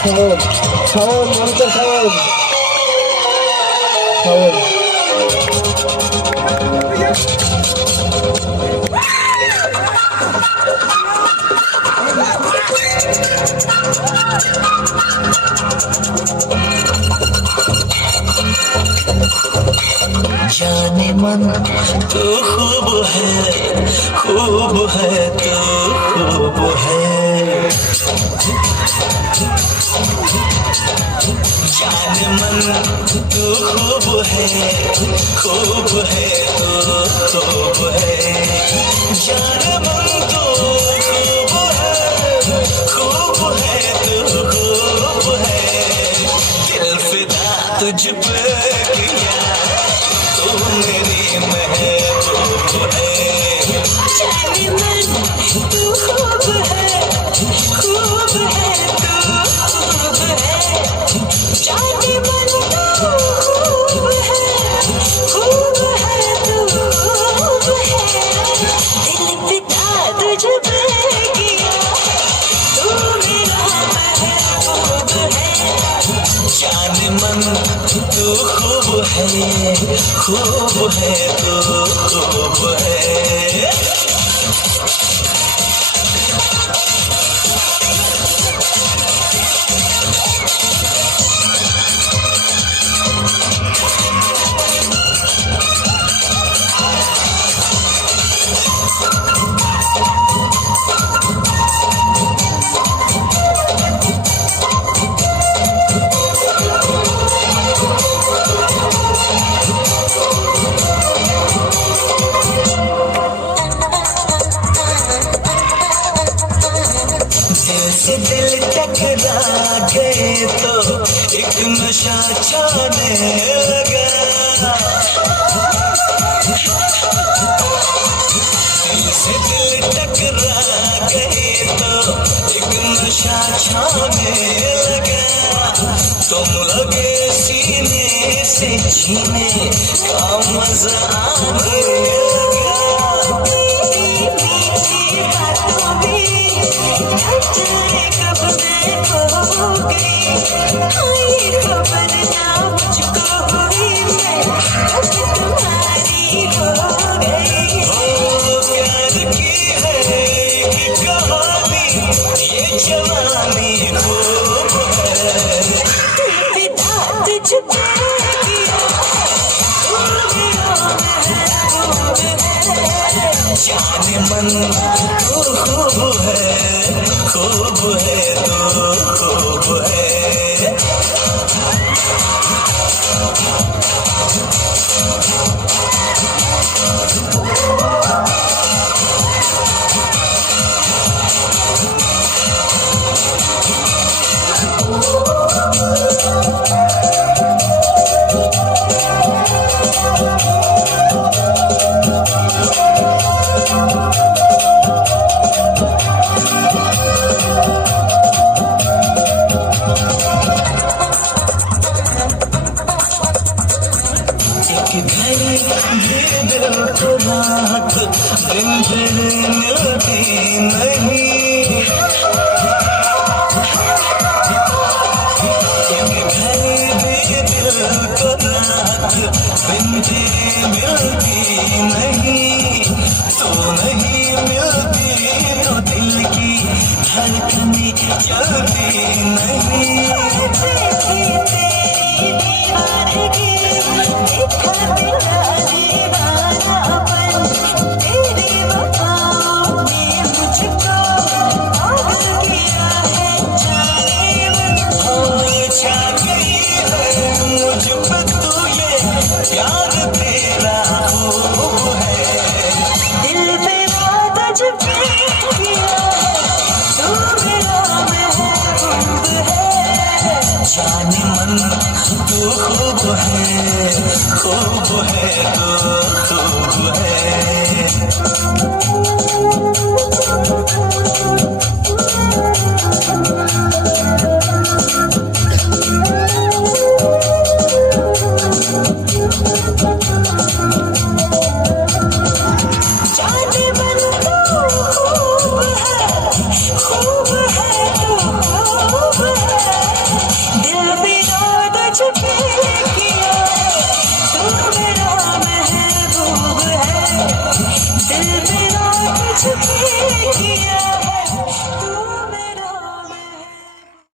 सावन सावन मानकर सावन सावन जाने मन तू खूब है तू खूब है। जाने मन तू खूब है तू खूब है। जाने मन तू खूब है तू खूब है। दिल फिदा तुझ पे किया तू मेरी महबूब है। जाने मन तू खूब है तू खूब है। जाने मन तू खूब है तू खूब है। दिल फिदा तुझ पे किया तू मेरा महबूब है। जाने मन तू खूब है तू खूब है। जैसे दिल टकरा गए तो एक नशा छाने लगा। जैसे दिल टकरा गए तो एक नशा छाने लगा। तुम लगे सीने से छीने का मजा आने लगा। कब मैं खो गई कोई खबर ना मुझको हुई मैं कब तुम्हारी हो गई। प्यार की है कि कहानी ये जवानी खूब है। फिदा तुझ पे किया तू मेरा महबूब है। जाने मन तू खूब है तू खूब है। दिल को रात दिन फिर मिलती नहीं। दिल को रात दिन फिर मिलती नहीं। तो नहीं मिलती तो दिल की धड़कनें चलती नहीं। प्यार तेरा खूब है। दिल पे तुझ पे किया तू मेरा महबूब है। जाने मन तू खूब है तू खूब है। खूब है तू खूब है। किया, तू मेरा महबूब है, दिल मेरा तुझ पे